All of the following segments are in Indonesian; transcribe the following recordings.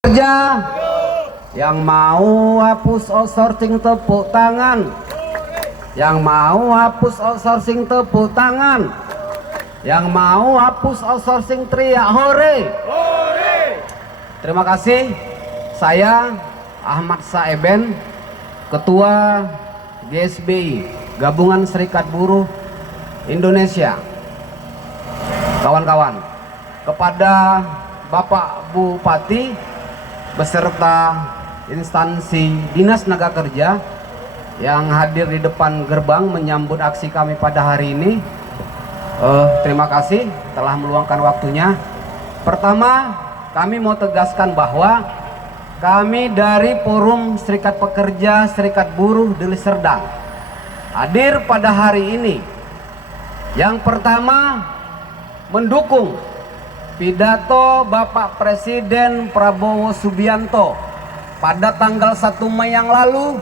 Kerja yang mau hapus outsourcing tepuk tangan, yang mau hapus outsourcing tepuk tangan, yang mau hapus outsourcing teriak hore. Terima kasih. Saya Ahmad Saeben, Ketua GSBI, Gabungan Serikat Buruh Indonesia. Kawan-kawan, kepada Bapak Bupati beserta instansi Dinas Tenaga Kerja yang hadir di depan gerbang menyambut aksi kami pada hari ini, terima kasih telah meluangkan waktunya. Pertama, kami mau tegaskan bahwa kami dari Forum Serikat Pekerja Serikat Buruh Deli Serdang hadir pada hari ini. Yang pertama, mendukung pidato Bapak Presiden Prabowo Subianto pada tanggal 1 Mei yang lalu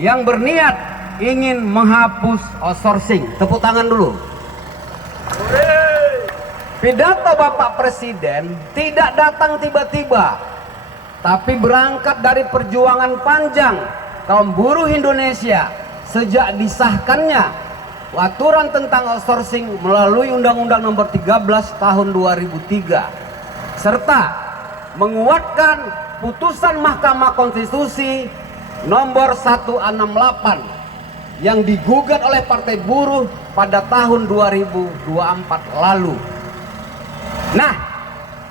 yang berniat ingin menghapus outsourcing. Tepuk tangan dulu. Pidato Bapak Presiden tidak datang tiba-tiba, tapi berangkat dari perjuangan panjang kaum buruh Indonesia sejak disahkannya aturan tentang outsourcing melalui Undang-Undang Nomor 13 Tahun 2003 serta menguatkan putusan Mahkamah Konstitusi Nomor 168 yang digugat oleh Partai Buruh pada tahun 2024 lalu. Nah,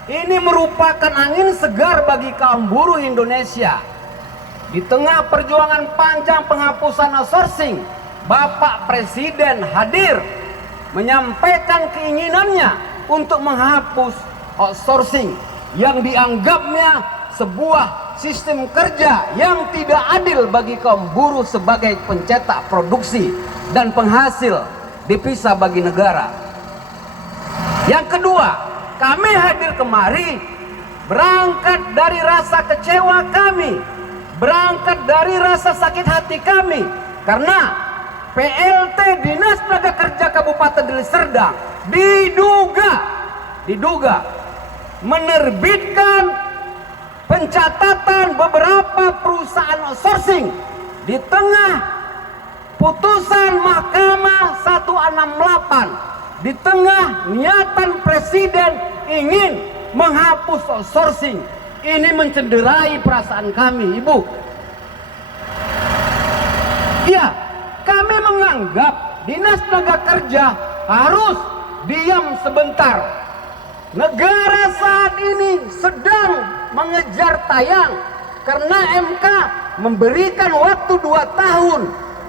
ini merupakan angin segar bagi kaum buruh Indonesia. Di tengah perjuangan panjang penghapusan outsourcing, Bapak Presiden hadir menyampaikan keinginannya untuk menghapus outsourcing yang dianggapnya sebuah sistem kerja yang tidak adil bagi kaum buruh sebagai pencetak produksi dan penghasil devisa bagi negara. Yang kedua, kami hadir kemari berangkat dari rasa kecewa kami, berangkat dari rasa sakit hati kami karena PLT Dinas Tenaga Kerja Kabupaten Deli Serdang diduga menerbitkan pencatatan beberapa perusahaan outsourcing di tengah putusan Mahkamah 168, di tengah niatan Presiden ingin menghapus outsourcing. Ini mencederai perasaan kami, Ibu. Ya, kami menganggap Dinas Tenaga Kerja harus diam sebentar. Negara saat ini sedang mengejar tayang karena MK memberikan waktu 2 tahun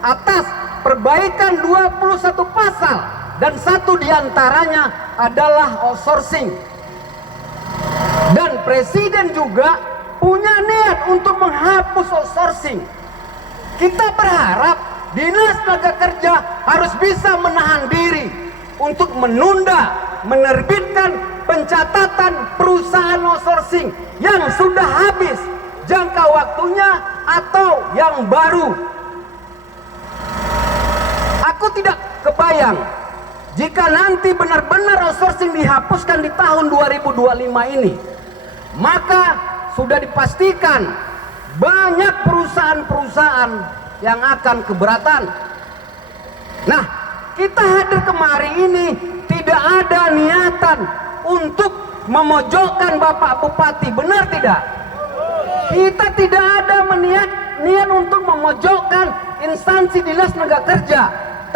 atas perbaikan 21 pasal dan 1 diantaranya adalah outsourcing. Dan Presiden juga punya niat untuk menghapus outsourcing. Kita berharap Dinas Tenaga Kerja harus bisa menahan diri untuk menunda menerbitkan pencatatan perusahaan outsourcing yang sudah habis jangka waktunya atau yang baru. Aku tidak kebayang jika nanti benar-benar outsourcing dihapuskan di tahun 2025 ini, maka sudah dipastikan banyak perusahaan-perusahaan yang akan keberatan. Nah, kita hadir kemari ini tidak ada niatan untuk memojokkan Bapak Bupati, benar tidak? Kita tidak ada niat untuk memojokkan instansi Dinas Tenaga Kerja,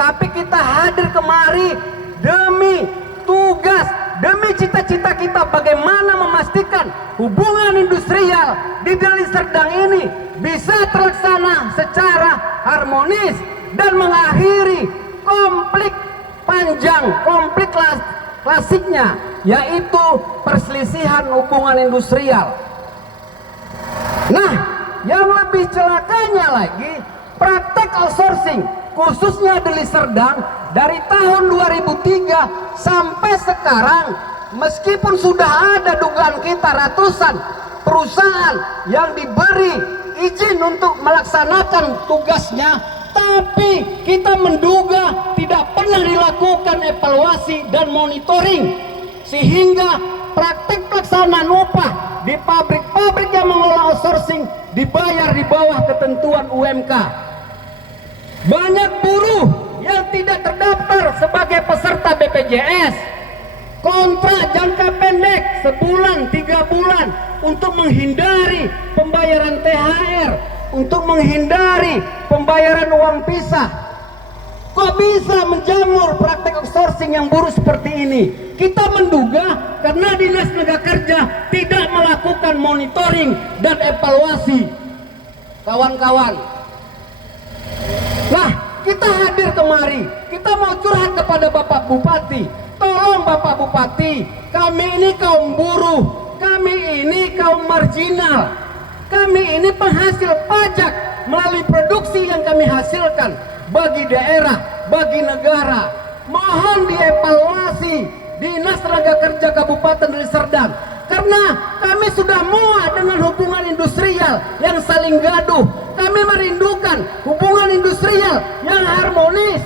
tapi kita hadir kemari demi tugas, demi cita-cita kita bagaimana memastikan hubungan industrial di Deli Serdang ini bisa terlaksana secara harmonis dan mengakhiri konflik panjang, konflik klasiknya, yaitu perselisihan hubungan industrial. Nah, yang lebih celakanya lagi, praktek outsourcing khususnya Deli Serdang dari tahun 2003 sampai sekarang, meskipun sudah ada dugaan kita ratusan perusahaan yang diberi izin untuk melaksanakan tugasnya, tapi kita menduga tidak pernah dilakukan evaluasi dan monitoring, sehingga praktik pelaksanaan upah di pabrik-pabrik yang dibayar di bawah ketentuan UMK. Banyak buruh yang tidak terdaftar sebagai peserta BPJS, kontrak jangka pendek sebulan 3 bulan untuk menghindari pembayaran THR, untuk menghindari pembayaran uang pisah. Kok bisa menjamur praktek outsourcing yang buruk seperti ini? Kita menduga karena Dinas Tenaga Kerja tidak melakukan monitoring dan evaluasi. Kawan-kawan, nah kita hadir kemari, kita mau curhat kepada Bapak Bupati. Tolong Bapak Bupati, kami ini kaum buruh, kami ini kaum marginal, kami ini penghasil pajak melalui produksi yang kami hasilkan bagi daerah, bagi negara. Mohon dievaluasi Dinas Tenaga Kerja Kabupaten Deli Serdang, karena kami sudah muak dengan hubungan industrial yang saling gaduh. Kami merindukan hubungan industrial yang harmonis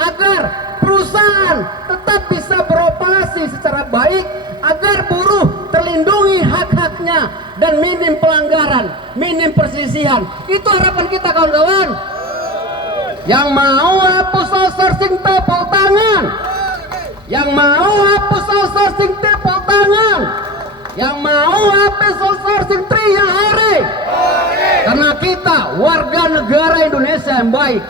agar perusahaan tetap bisa beroperasi secara baik, agar buruh terlindungi hak-haknya dan minim pelanggaran, minim persisihan. Itu harapan kita, kawan-kawan. Yang mau hapus outsourcing tepuk tangan. Yang mau hapus outsourcing tepuk tangan. Yang mau hapus outsourcing teriak hore. Karena kita warga negara Indonesia yang baik.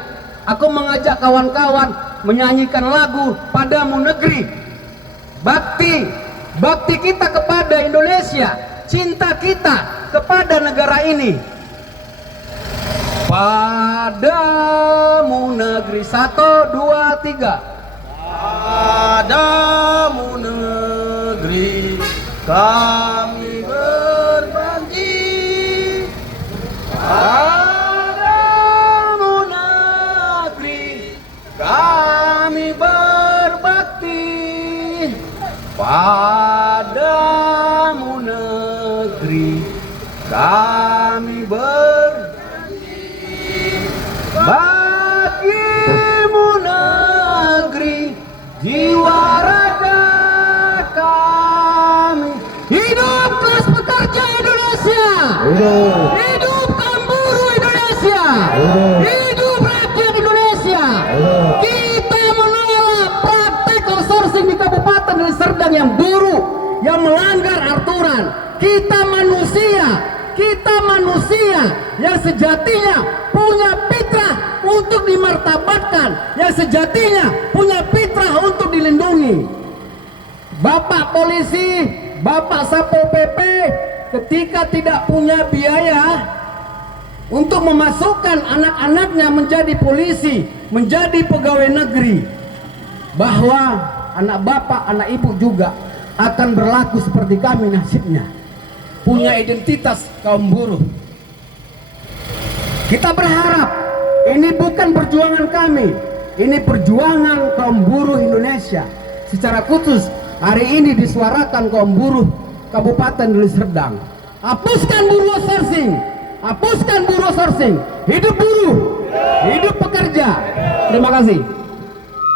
Aku mengajak kawan-kawan menyanyikan lagu Padamu Negeri. Bakti kita kepada Indonesia, cinta kita kepada negara ini. Padamu negeri, 1, 2, 3. Padamu negeri kami berbakti. Padamu negeri kami berbakti. Padamu negeri kami berbakti. Bagimu negeri jiwa raga kami. Hidup kelas pekerja Indonesia. Hidup kaum buruh Indonesia. Hidup rakyat Indonesia. Kita menolak praktek outsourcing di Kabupaten Deli Serdang yang buruk, yang melanggar aturan. Kita manusia yang sejatinya punya fitrah untuk dimartabatkan, yang sejatinya punya fitrah untuk dilindungi. Bapak polisi, Bapak Satpol PP ketika tidak punya biaya untuk memasukkan anak-anaknya menjadi polisi, menjadi pegawai negeri, bahwa anak bapak, anak ibu juga akan berlaku seperti kami nasibnya, punya identitas kaum buruh. Kita berharap ini bukan perjuangan kami, ini perjuangan kaum buruh Indonesia. Secara khusus hari ini disuarakan kaum buruh Kabupaten Deli Serdang. Hapuskan buruh outsourcing, hapuskan buruh outsourcing. Hidup buruh, hidup pekerja. Terima kasih.